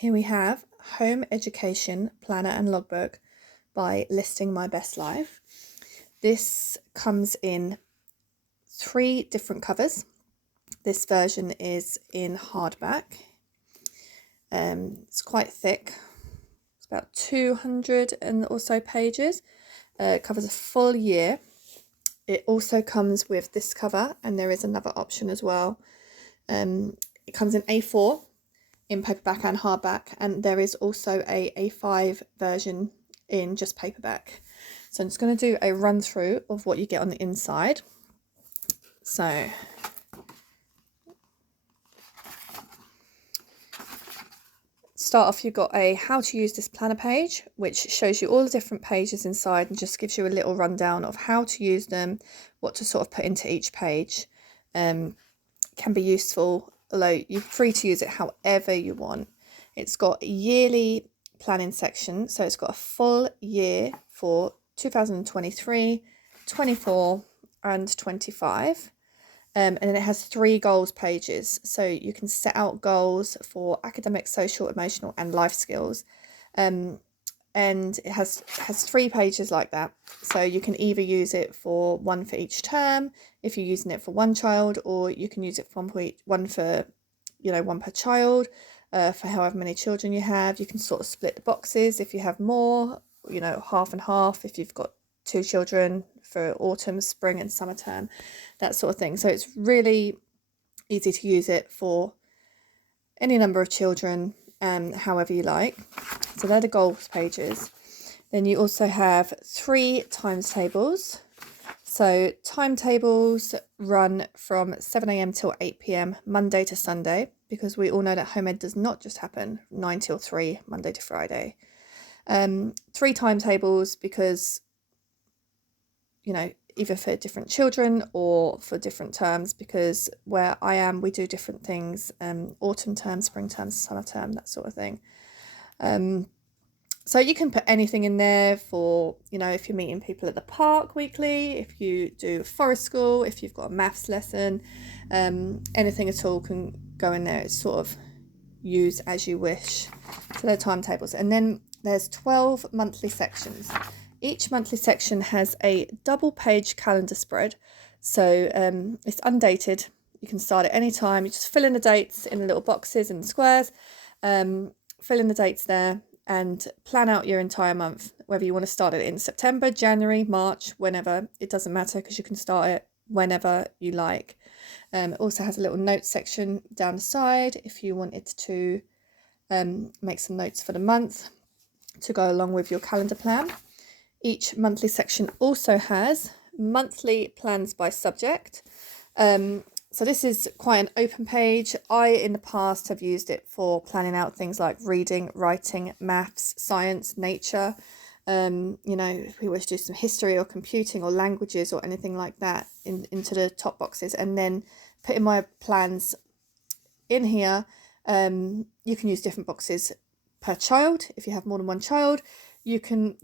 Here we have Home Education Planner and Logbook by Listing My Best Life. This comes in 3 different covers. This version is in hardback. It's quite thick. It's about 200 and or so pages. It covers a full year. It also comes with this cover, and there is another option as well. It comes in A4 in paperback and hardback, and there is also a A5 version in just paperback. So I'm just going to do a run through of what you get on the inside. So start off, you've got a how to use this planner page, which shows you all the different pages inside and just gives you a little rundown of how to use them, what to sort of put into each page. Can be useful, although you're free to use it however you want. It's got a yearly planning section, so it's got a full year for 2023, 24 and 25. And then it has 3 goals pages, so you can set out goals for academic, social, emotional and life skills. And it has 3 pages like that, so you can either use it for one for each term if you're using it for one child, or you can use it for one per child, for however many children you have. You can sort of split the boxes if you have more, half and half if you've got 2 children for autumn, spring and summer term, that sort of thing. So it's really easy to use it for any number of children, however you like. So they're the goals pages. Then you also have 3 timetables. So timetables run from 7 a.m. till 8 p.m. Monday to Sunday, because we all know that home ed does not just happen 9 till 3 Monday to Friday. 3 timetables because, either for different children or for different terms, because where I am, we do different things, autumn term, spring term, summer term, that sort of thing. So you can put anything in there for, if you're meeting people at the park weekly, if you do forest school, if you've got a maths lesson, anything at all can go in there. It's sort of use as you wish. So they're timetables. And then there's 12 monthly sections. Each monthly section has a double page calendar spread. So it's undated. You can start at any time. You just fill in the dates in the little boxes and squares, fill in the dates there and plan out your entire month, whether you want to start it in September, January, March, whenever. It doesn't matter, because you can start it whenever you like. It also has a little notes section down the side if you wanted to make some notes for the month to go along with your calendar plan. Each monthly section also has monthly plans by subject. So this is quite an open page. I, in the past, have used it for planning out things like reading, writing, maths, science, nature. If we wish to do some history or computing or languages or anything like that into the top boxes, and then putting my plans in here. You can use different boxes per child. If you have more than one child, you can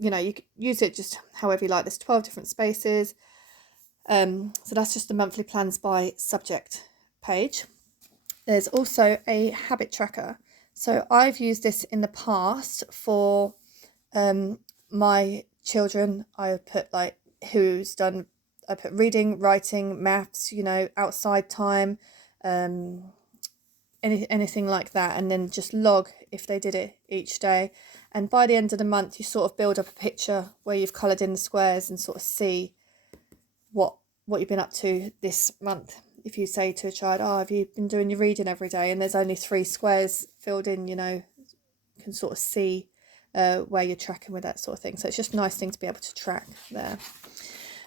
use it just however you like. There's 12 different spaces. So that's just the monthly plans by subject page. There's also a habit tracker. So I've used this in the past for my children. I put I put reading, writing, maths, outside time, anything like that, and then just log if they did it each day. And by the end of the month, you sort of build up a picture where you've coloured in the squares and sort of see what you've been up to this month. If you say to a child, have you been doing your reading every day, and there's only 3 squares filled in, you can sort of see where you're tracking with that sort of thing. So it's just a nice thing to be able to track there.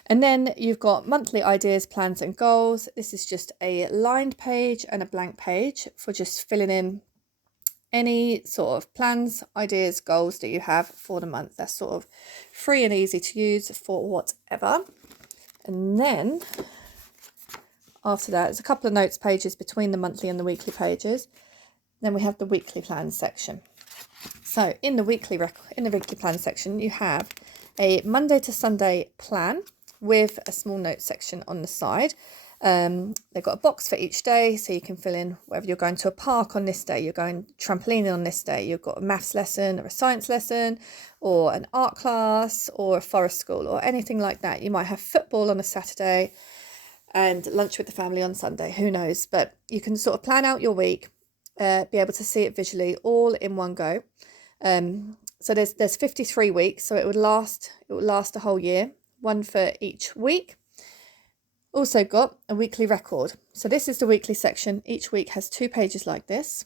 And then you've got monthly ideas, plans and goals. This is just a lined page and a blank page for just filling in any sort of plans, ideas, goals that you have for the month. That's sort of free and easy to use for whatever. And then after that, there's a couple of notes pages between the monthly and the weekly pages. Then we have the weekly plans section. So in the weekly plan section, you have a Monday to Sunday plan with a small note section on the side. They've got a box for each day, so you can fill in whether you're going to a park on this day, you're going trampolining on this day, you've got a maths lesson or a science lesson or an art class or a forest school or anything like that. You might have football on a Saturday and lunch with the family on Sunday, who knows, but you can sort of plan out your week, be able to see it visually all in one go. So there's 53 weeks, so it would last a whole year, one for each week. Also got a weekly record. So this is the weekly section. Each week has 2 pages like this.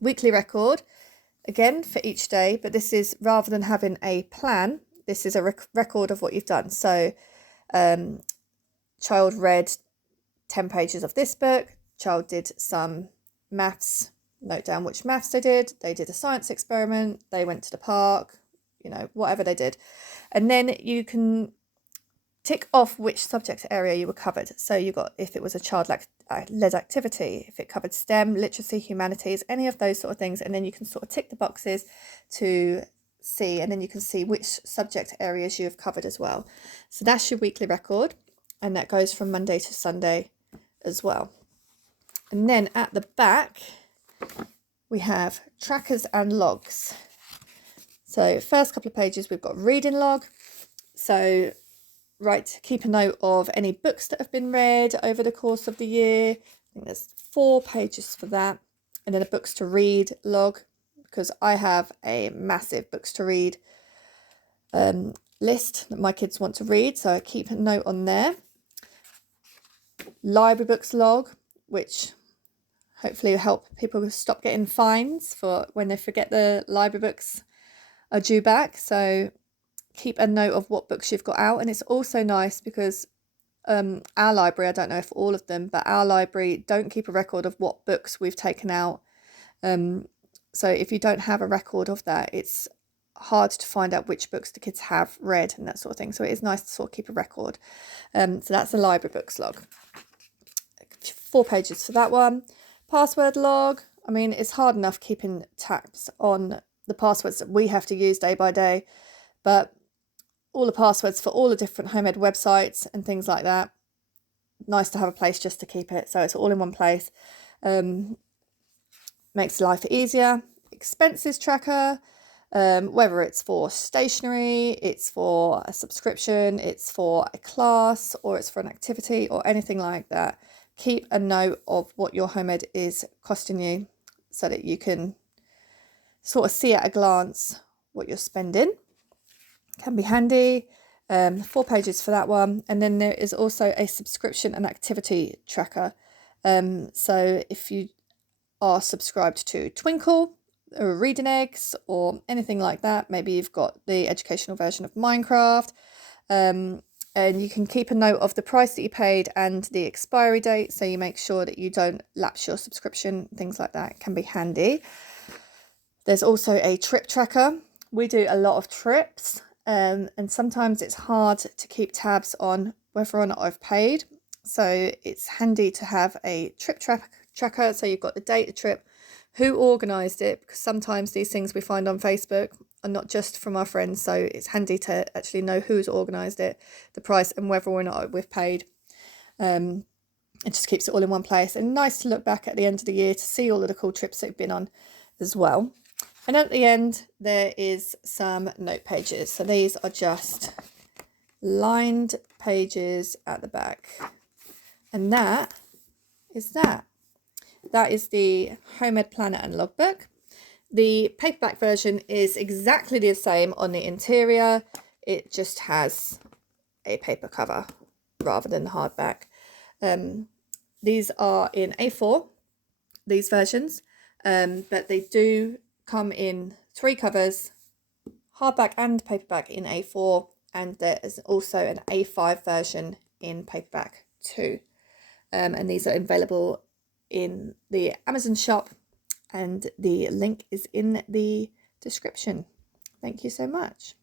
Weekly record, again for each day, but this is, rather than having a plan, this is a record of what you've done. So child read 10 pages of this book, child did some maths, note down which maths they did a science experiment, they went to the park, whatever they did. And then you can tick off which subject area you were covered. So you got, if it was a child-led activity, if it covered STEM, literacy, humanities, any of those sort of things, and then you can sort of tick the boxes to see, and then you can see which subject areas you have covered as well. So that's your weekly record, and that goes from Monday to Sunday as well. And then at the back, we have trackers and logs. So first couple of pages, we've got reading log. So keep a note of any books that have been read over the course of the year. I think there's 4 pages for that. And then a books to read log, because I have a massive books to read list that my kids want to read, so I keep a note on there. Library books log, which hopefully will help people stop getting fines for when they forget the library books are due back. So keep a note of what books you've got out. And it's also nice because our library, I don't know if all of them, but our library don't keep a record of what books we've taken out. So if you don't have a record of that, it's hard to find out which books the kids have read and that sort of thing. So it is nice to sort of keep a record. So that's the library books log. 4 pages for that one. Password log. I mean, it's hard enough keeping tabs on the passwords that we have to use day by day, but all the passwords for all the different home ed websites and things like that, nice to have a place just to keep it, so it's all in one place. Makes life easier. Expenses tracker, whether it's for stationery, it's for a subscription, it's for a class, or it's for an activity or anything like that. Keep a note of what your home ed is costing you so that you can sort of see at a glance what you're spending. Can be handy. 4 pages for that one. And then there is also a subscription and activity tracker. So if you are subscribed to Twinkle or Reading Eggs or anything like that, maybe you've got the educational version of Minecraft, and you can keep a note of the price that you paid and the expiry date, so you make sure that you don't lapse your subscription. Things like that can be handy. There's also a trip tracker. We do a lot of trips, and sometimes it's hard to keep tabs on whether or not I've paid. So it's handy to have a trip tracker. So you've got the date of the trip, who organised it, because sometimes these things we find on Facebook are not just from our friends. So it's handy to actually know who's organised it, the price, and whether or not we've paid. It just keeps it all in one place, and nice to look back at the end of the year to see all of the cool trips that you've been on as well. And at the end, there is some note pages. So these are just lined pages at the back. And that is that. That is the Home Ed Planner and Logbook. The paperback version is exactly the same on the interior. It just has a paper cover rather than the hardback. These are in A4, these versions, but they do come in 3 covers, hardback and paperback in A4, and there is also an A5 version in paperback too. And these are available in the Amazon shop, and the link is in the description. Thank you so much.